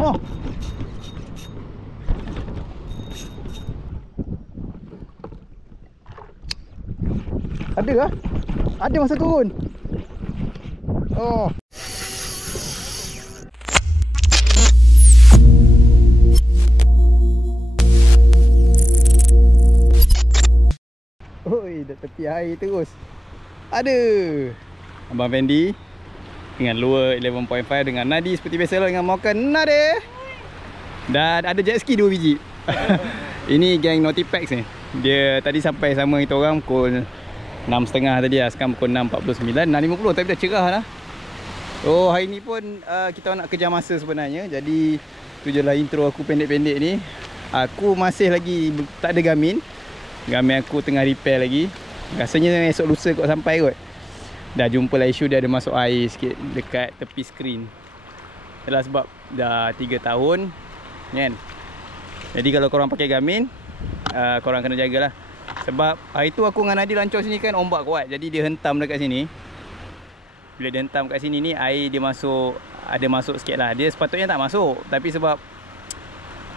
Oh. Ada lah. Ada masa turun. Oh. Oi, dah tepi air terus. Ada Abang Fendi dengan lure 11.5 dengan Nadi seperti biasa lah, dengan makan Nadi. Dan ada jet ski 2 biji. Ini geng Nautipax ni. Dia tadi sampai sama kita orang pukul 6.30 tadi lah. Sekarang pukul 6.49, 6.50, tapi dah cerah lah. Oh, hari ni pun kita nak kejar masa sebenarnya. Jadi tu je lah intro aku pendek-pendek ni. Aku masih lagi tak ada Garmin. Garmin aku tengah repair lagi. Rasanya esok lusa kot sampai kot. Dah jumpa lah isu dia ada masuk air sikit dekat tepi skrin. Adalah sebab dah 3 tahun kan. Jadi kalau korang pakai Garmin, korang kena jagalah. Sebab hari tu aku dengan Nadi lancor sini kan, ombak kuat. Jadi dia hentam dekat sini. Bila dia hentam kat sini ni, air dia masuk, ada masuk sikit lah. Dia sepatutnya tak masuk, tapi sebab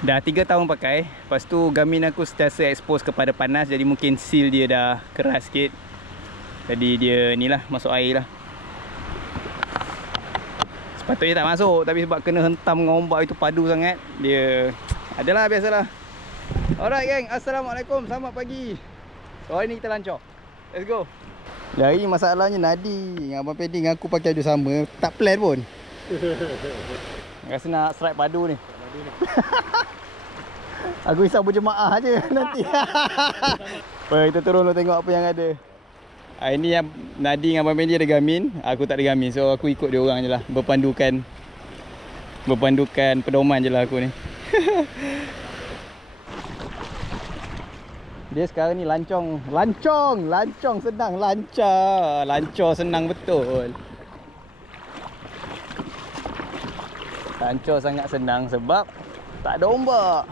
dah 3 tahun pakai, lepas tu Garmin aku sentiasa expose kepada panas. Jadi mungkin seal dia dah keras sikit. Jadi dia ni lah, masuk air lah. Sepatutnya tak masuk, tapi sebab kena hentam dengan ombak itu padu sangat, dia adalah biasalah. Alright gang, Assalamualaikum, selamat pagi. So hari ni kita lancor. Let's go. Hari ni masalahnya Nadi dengan Abang Fendi dengan aku pakai baju sama. Tak plan pun. Rasa nak strike padu ni. Aku risau berjemaah je nanti. Kita turun dulu tengok apa yang ada. Hari ni yang Nadi dengan Abang Fendi ada Garmin, aku tak ada Garmin. So aku ikut dia orang je lah. Berpandukan pedoman je lah aku ni. Dia sekarang ni lancong senang, lancor senang betul. Lancor sangat senang sebab tak ada ombak.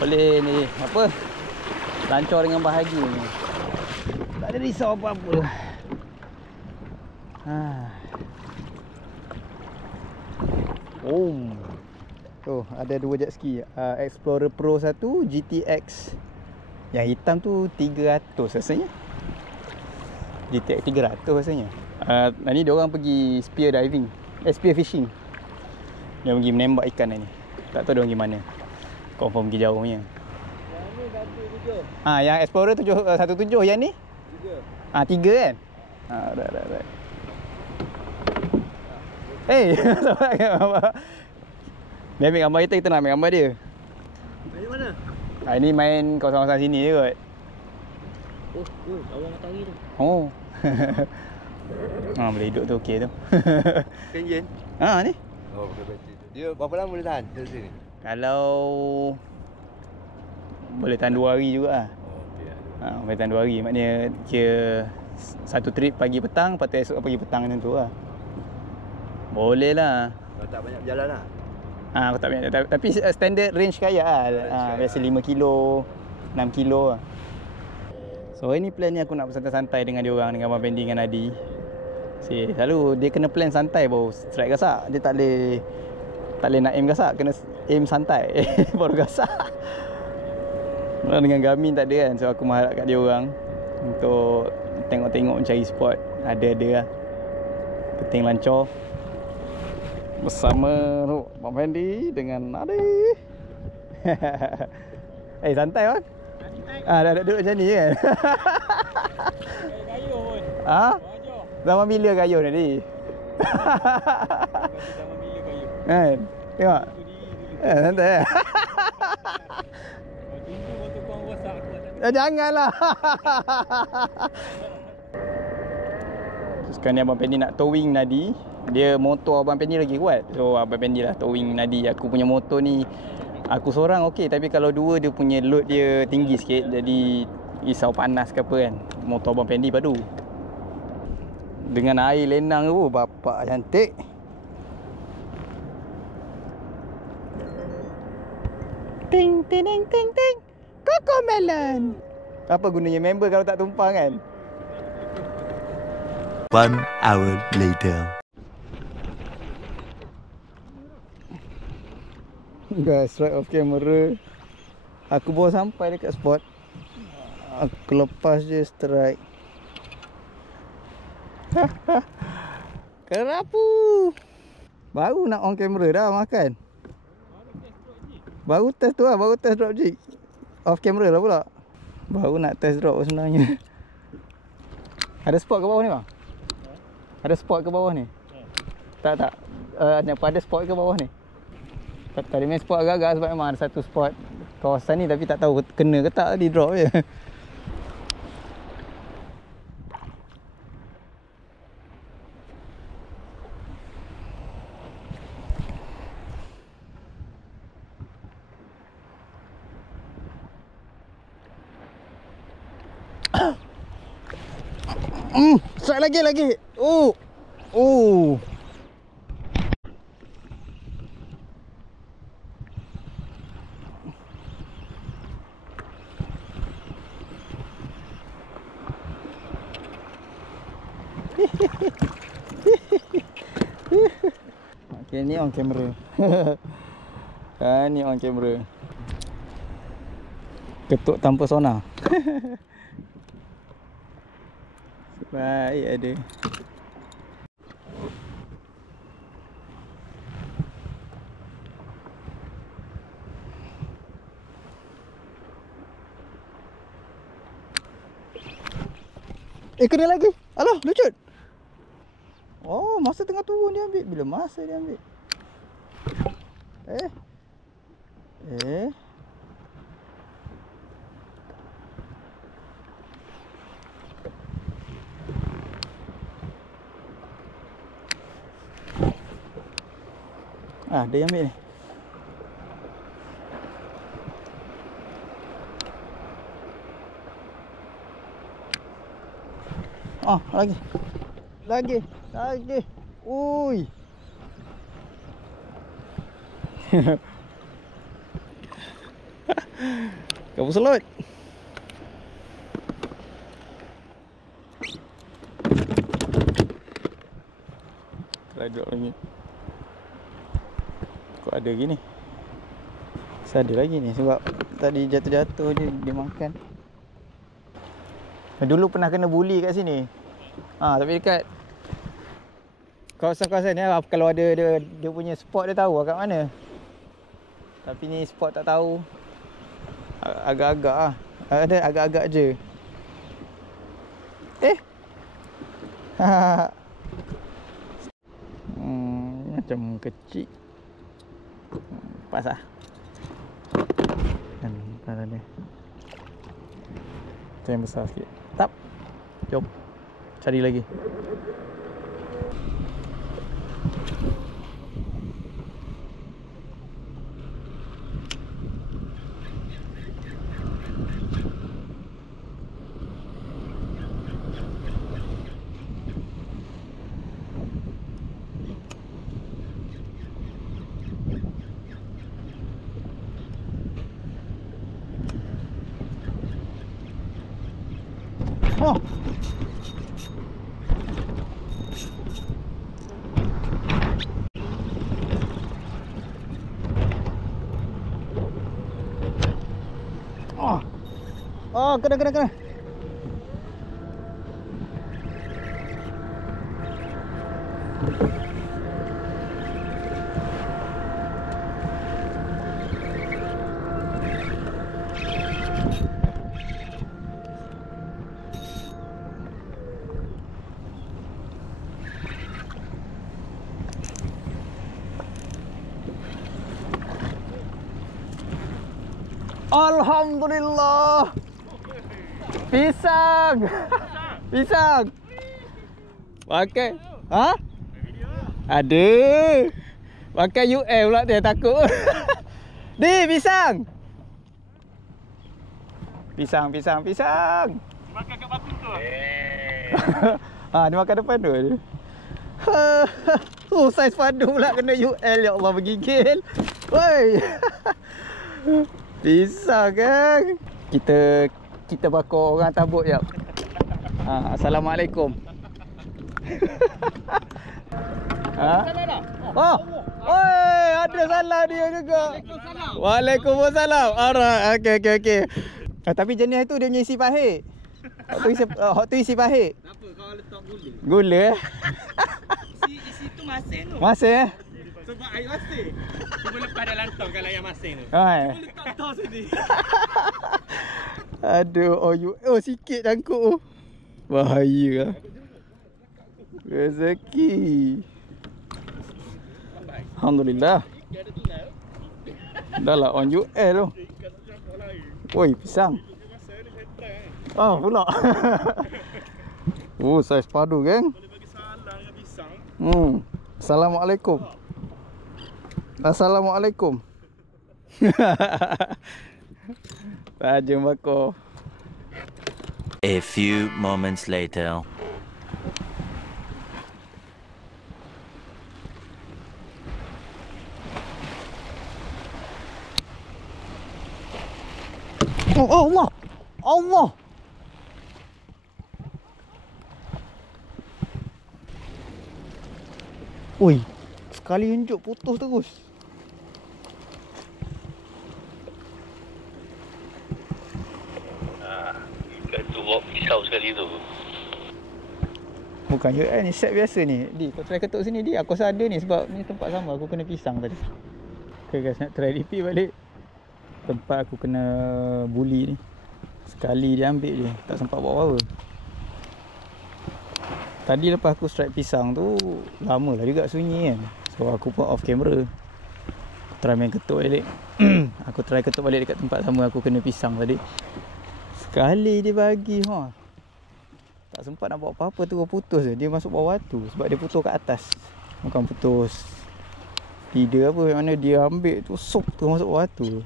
Boleh ni apa? Lancor dengan bahagia ni. Tak ada risau apa-apa. Tu ada 2 jet ski, Explorer Pro 1, GTX. Yang hitam tu 300 rasanya. GTX 300 rasanya. Ni dia orang pergi spear diving, spear fishing. Dia pergi menembak ikan ni. Tak tahu dia pergi mana. Confirm pergi jauh punya. Yang ni 17. Yang Explorer 17, yang ni 3. 3 kan? Dah. Dia ambil gambar kita nak ambil gambar dia. Dari mana? Ini main kawasan-kawasan sini je kot. Awang matahari tu. Boleh hidup tu okey tu. Enjin? Ni. Pakai bateri tu. Dia berapa lama boleh tahan dari sini? Kalau boleh tahan 2 hari juga lah. Boleh tahan 2 hari. Maknanya kira satu trip pagi petang, lepas tu esok pagi petang macam tu lah. Boleh lah. Kalau tak banyak berjalan lah. Aku tak banyak, tapi standard range kaya lah. Biasa 5 kilo, 6 kilo lah. So hari ni plan ni aku nak bersantai-santai dengan dia orang, dengan Abang Fendi dengan Nadi. Selalu dia kena plan santai baru strike gasak. Dia tak boleh nak aim gasak, kena aim santai baru gasak. Dengan Garmin tak ada kan. So aku mengharap kat dia orang untuk tengok-tengok mencari spot. Ada lah. Penting lancor. Bersama Abang Fendi dengan Nadi. Santai kan? Dah duduk macam ni kan? Gayuh pun. Zaman bila gayuh tadi? Zaman bila gayuh. Kan? Tengok. Santai kan? Tunggu waktu korang rosak aku tak. Janganlah. Sekarang ni Abang Fendi nak towing Nadi. Dia motor Abang Fendi lagi kuat. So Abang Fendi lah towing Nadi. Aku punya motor ni, aku seorang okey, tapi kalau dua dia punya load dia tinggi sikit. Jadi risau panas ke apa kan. Motor Abang Fendi padu. Dengan air lenang tu, bapak cantik. Ting ting ting ting ting. Cocomelon. Apa gunanya member kalau tak tumpang kan? 1 hour later. Guys, right off camera. Aku baru sampai dekat spot. Aku lepas je strike. Kerapu. Baru nak on camera dah makan. Baru test tu lah, baru test drop jig. Off camera lah pula. Baru nak test drop sebenarnya. Ada spot ke bawah ni bang? Ada spot ke bawah ni? Tak. Ada spot ke bawah ni? Tadi main spot agak-agak sebab memang ada satu spot kawasan ni, tapi tak tahu kena ke tak, tadi drop je. Strike lagi. Oh. Okay, ni on camera. Ni on camera. Ketuk tanpa sonar. Baik ada. Kena lagi. Alah, lucut. Oh, masa tengah turun dia ambil. Bila masa dia ambil? Dia ambil ni. Lagi. Ui. Kamu selot. Try drop lagi. Kok ada gini? Ada lagi ni sebab tadi jatuh-jatuh je dia makan. Dulu pernah kena bully kat sini. Tapi dekat kawasan-kawasan ni kalau ada dia punya spot dia tahu kat mana. Tapi ni spot tak tahu. Agak-agak lah. Ada agak-agak je. Macam kecil. Pas lah. Dan pada ni itu yang besar sikit. Tap. Jom cari lagi. Kena. Alhamdulillah. Pisang. Pakai. Ada. Pakai UL pula dia takut. Pisang. Makan kat batu tu. Dia makan depan tu. Saiz padu pula kena UL. Ya Allah, bergigil. Woi. Pisang kan. Kita bakar orang tabuk ya. Assalamualaikum. Oi, ada salah dia juga. Waalaikumsalam. Alright, okey. Tapi jenis tu dia punya isi pahit. Hot tu isi pahit. Kenapa kau letak gula? Gula Isi tu masin tu. Masin Sebab air masin. Cuba lepas dah lantang kalau yang masin tu. Hai. Letak tos sini. Aduh, sikit cangkuk tu. Bahaya lah. Rezeki. Alhamdulillah. Dah lah on UL tu. Oi, pisang. Pula. Saiz padu geng. Boleh bagi salam dengan pisang. Assalamualaikum. Assalamualaikum. Tajam bako. A few moments later. Oh Allah. Allah. Oi, sekali unjuk putus terus. Tu bawa pisau sekali tu. Bukan UL ni, set biasa ni. Di, kau try ketuk sini di. Aku rasa ada ni sebab ni tempat sama aku kena pisang tadi. Okay guys, nak try repeat balik. Tempat aku kena bully ni. Sekali dia ambil je, tak sempat buat apa-apa. Tadi lepas aku strike pisang tu, lama lah juga sunyi kan. So aku pun off camera. Try main ketuk balik. Aku try ketuk balik dekat tempat sama aku kena pisang tadi. Sekali dia bagi tak sempat nak buat apa-apa tu, putus je. Dia masuk bawah tu sebab dia putus kat atas. Bukan putus leader apa, yang mana dia ambil tu sup tu masuk bawah tu.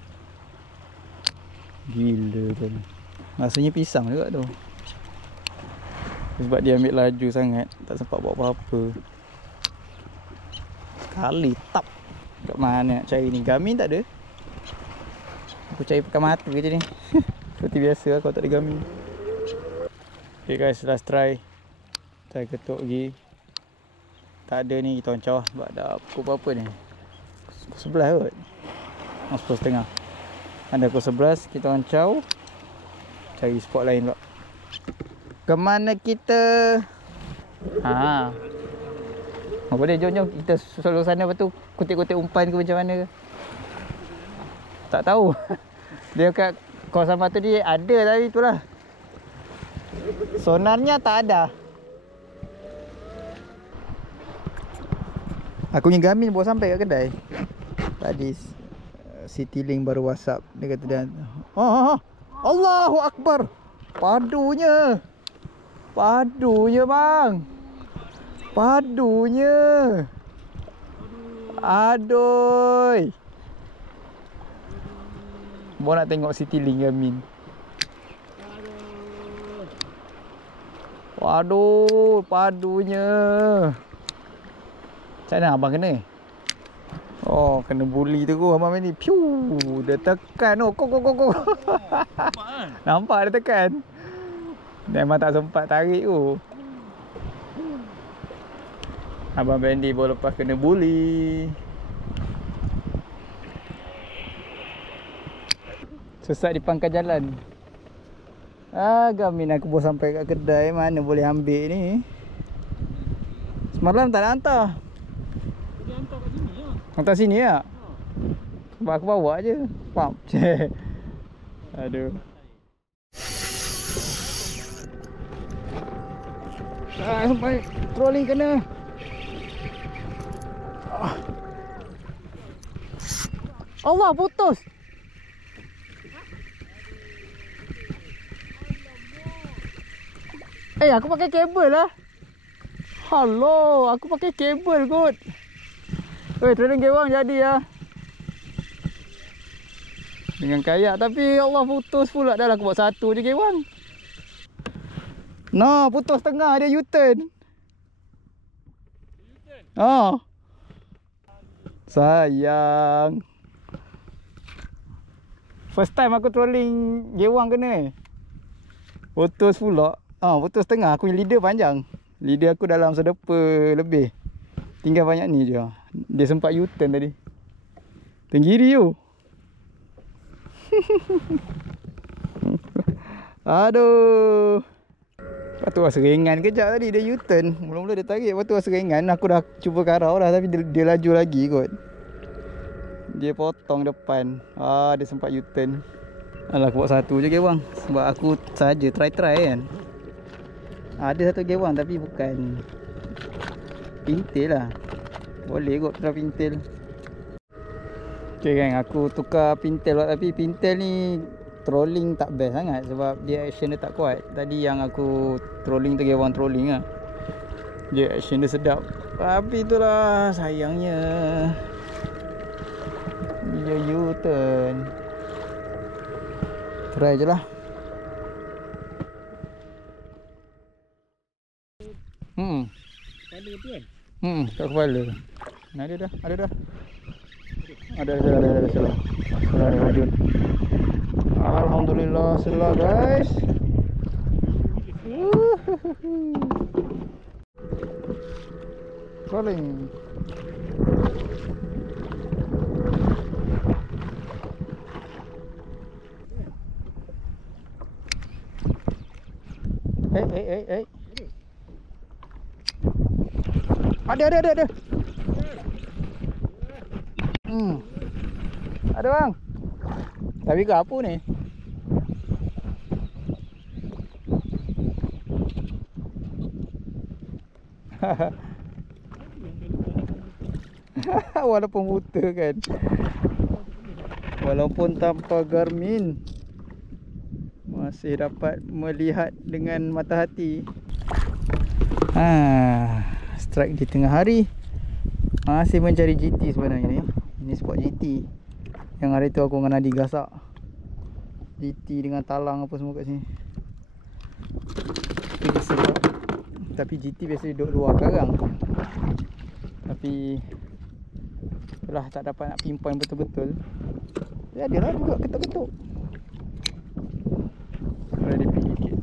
Gila tu. Rasanya pisang juga tu. Sebab dia ambil laju sangat, tak sempat buat apa-apa. Sekali tap. Kat mana nak cari ni? Garmin tak ada. Aku cari pakai mata je ni. Seperti biasa lah kalau tak ada Garmin. Okay guys, last try. Try ketuk lagi. Tak ada ni, kita hancur lah. Sebab dah pukul berapa ni? Pukul 11 kot. 10.30. Ada pukul 11, kita hancur. Cari spot lain pula. Kemana kita? Boleh jom kita susul sana, lepas tu kutip-kutip umpan ke macam mana ke? Tak tahu. Dia kat kawasan batu dia ada tadi tu lah. Sonarnya tak ada. Aku punya Garmin baru sampai kat kedai. Tadi Citylink baru WhatsApp. Dia kata dia Allahu Akbar. Padunya bang. Padunya. Aduh. Mau nak tengok Citylink Garmin. Waduh, padunya. Macam mana abang kena? Oh, kena bully tu abang ni. Piu, dia tekan tu. Kok. Nampak dia tekan. Memang tak sempat tarik tu. Abang Bendy baru lepas kena bully. Sesat di pangkal jalan. Garmin aku baru sampai kat kedai. Mana boleh ambil ni? Semalam tak nak hantar. Dia hantar kat sini lah. Hantar sini tak? Sebab aku bawa je. Pump. Aduh. Sampai trolling kena. Allah, putus. Aku pakai kabel lah. Hello, aku pakai kabel kot. Trolling gewang jadi lah. Dengan kayak, tapi Allah putus pula. Dah lah aku buat satu je gewang. No, putus tengah dia U-turn. Oh. Sayang. First time aku trolling gewang kena. Putus pula. Putus tengah. Aku punya leader panjang. Leader aku dalam sedepa lebih. Tinggal banyak ni je. Dia sempat U-turn tadi. Tenggiri tu. Aduh. Lepas tu seringan kejap tadi dia U-turn. Mula-mula dia tarik, lepas tu seringan. Aku dah cuba karau dah tapi dia laju lagi kot. Dia potong depan. Dia sempat U-turn. Alah, aku buat satu je gewang. Sebab aku saja try kan. Ada satu gewang tapi bukan pintil lah. Boleh kot try pintil. Okay kan, aku tukar pintil tapi pintil ni trolling tak best sangat sebab dia action dia tak kuat. Tadi yang aku trolling tu gewang trolling lah. Dia action dia sedap. Tapi itulah sayangnya dia U-turn. Try je lah. Kepala tu kan? Kat kepala. Ada dah. Ada salah. Alhamdulillah salah guys. Rolling. Hey. Ada. Ada bang. Tapi ke apa ni? Walaupun buta kan. Walaupun tanpa Garmin masih dapat melihat dengan mata hati. Strike di tengah hari. Masih mencari GT sebenarnya ni. Ini spot GT. Yang hari tu aku dengan Nadi gasak GT dengan talang apa semua kat sini. Tapi GT biasa duduk luar sekarang. Tapi itulah, tak dapat nak pinpoint betul-betul. Dia adalah juga ketuk-ketuk. Boleh dipik sikit.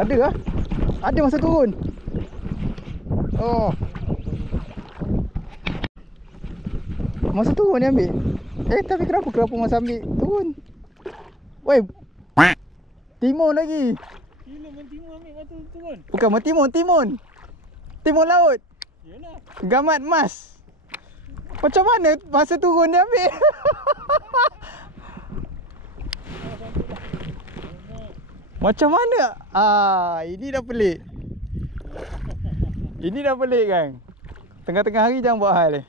Ada kah? Ada masa turun. Masa turun dia ambil. Tapi kenapa masa ambil turun? Woi. Timun lagi. Gila, mentimun ambil mata turun. Bukan mentimun. Timun laut. Yalah. Gamat emas. Macam mana masa turun dia ambil? Macam mana? Ini dah pelik. Ini dah pelik kan. Tengah-tengah hari jangan buat hal.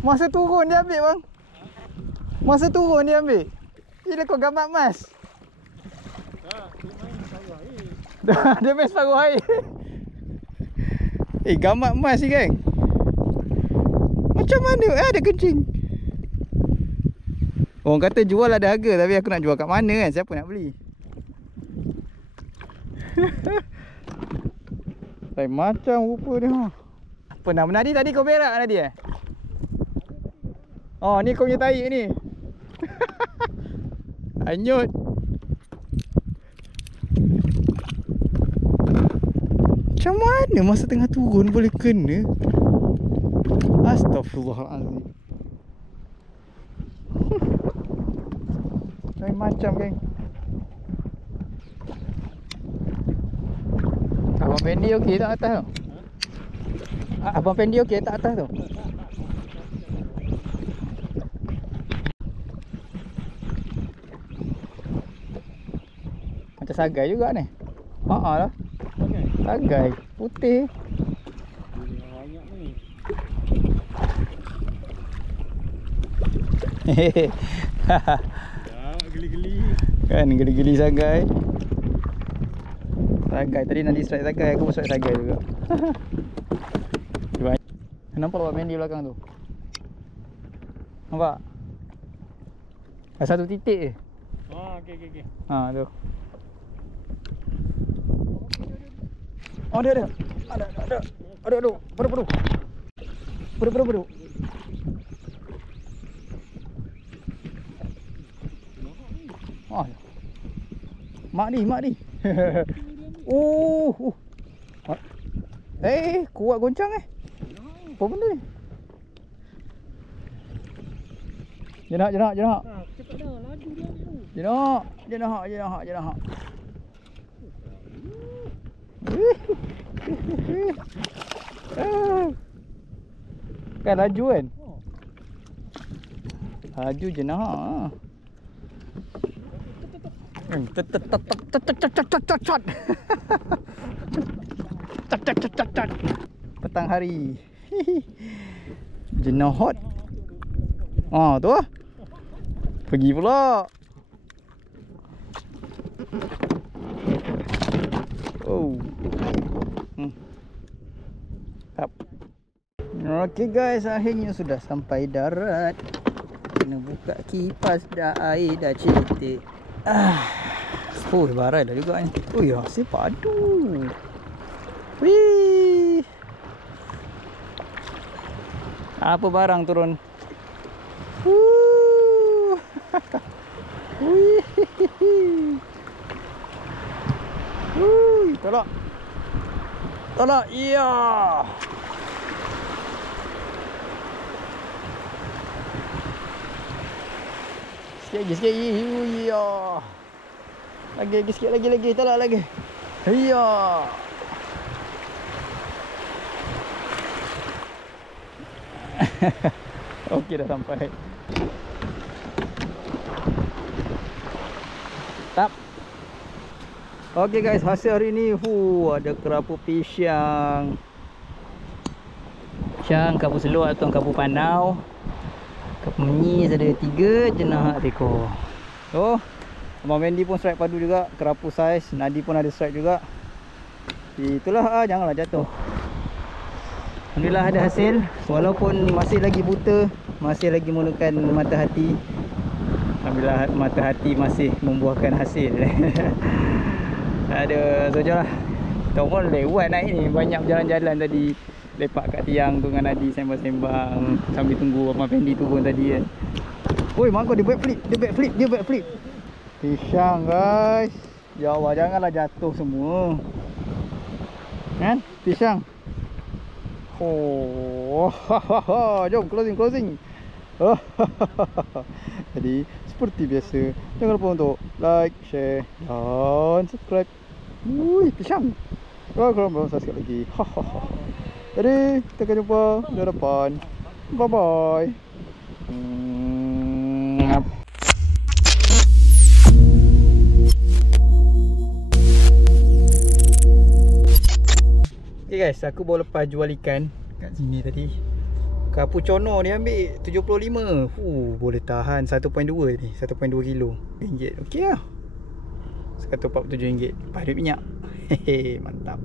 Masa turun dia ambil bang. Masa turun dia ambil. Ini kau gamat emas. Tak, Dia dia main separuh air. main separuh air. Gamat emas ni kan. Macam mana? Ada kencing. Orang kata jual ada harga, tapi aku nak jual kat mana kan? Siapa nak beli? Lain macam rupa dia. Apa nama Nadi tadi kau berak Nadi ni kau punya tarik ni. Hanyut. Macam mana masa tengah turun boleh kena? Astaghfirullahaladzim. Lain macam geng. Abang Fendi okey tak atas tu? Abang Fendi okey tak atas tu? Macam sagai juga ni. Lah. Sagai putih. Banyak ni. Hehehe. Geli-geli. Kan geli-geli sagai. Sagai tadi Nadi strike sagai, aku pun strike sagai juga. Nampak buat main di belakang tu. Nampak? Ada satu titik je. Okey. Tu. Ada. Ada. Padu. Mak ni. Kuat goncang Apa benda ni? Jenak. Cepat dah, laju dia tu. Jenak. Kan laju kan? Laju jenak. Petang hari. Jenak hot. Tu lah. Pergi pula. Tap. Okay guys, akhirnya sudah sampai darat. Kena buka kipas dah, air dah cetek. Barai dah juga ni. Asyik padu. Wih. Apa barang turun? Tolak. Iya. Sikit. Iya. Lagi sikit lagi. Tolak lagi. Iya. Okey, dah sampai. Tap. Okey guys, hasil hari ni ada kerapu pisang. Kapu seluar atau kapu panau. Kapu menyis ada 3 jenah ekor. Abang Wendy pun strike padu juga, kerapu saiz. Nadi pun ada strike juga. Itulah, janganlah jatuh. Alhamdulillah ada hasil. Walaupun masih lagi buta, masih lagi menggunakan mata hati. Alhamdulillah mata hati masih membuahkan hasil. So jomlah. Kita pun lewat naik ni. Banyak berjalan-jalan tadi. Lepak kat tiang tu dengan Nadi sembang-sembang sambil tunggu Abang Fendi turun tadi kan. Mangkuk dia backflip. Pisang guys. Ya Allah, janganlah jatuh semua. Kan? Pisang. Jom closing. Jadi seperti biasa, jangan lupa untuk like, share dan subscribe. Pisang. Kalau belum subscribe lagi. Jadi kita akan jumpa di depan. Bye bye. Okay guys, aku baru lepas jual ikan kat sini tadi. Kapu cono dia ambil 75. Boleh tahan 1.2 ni, 1.2 kilo. RM1. Okey lah. RM147. Lepas duit minyak. Hehe, mantap.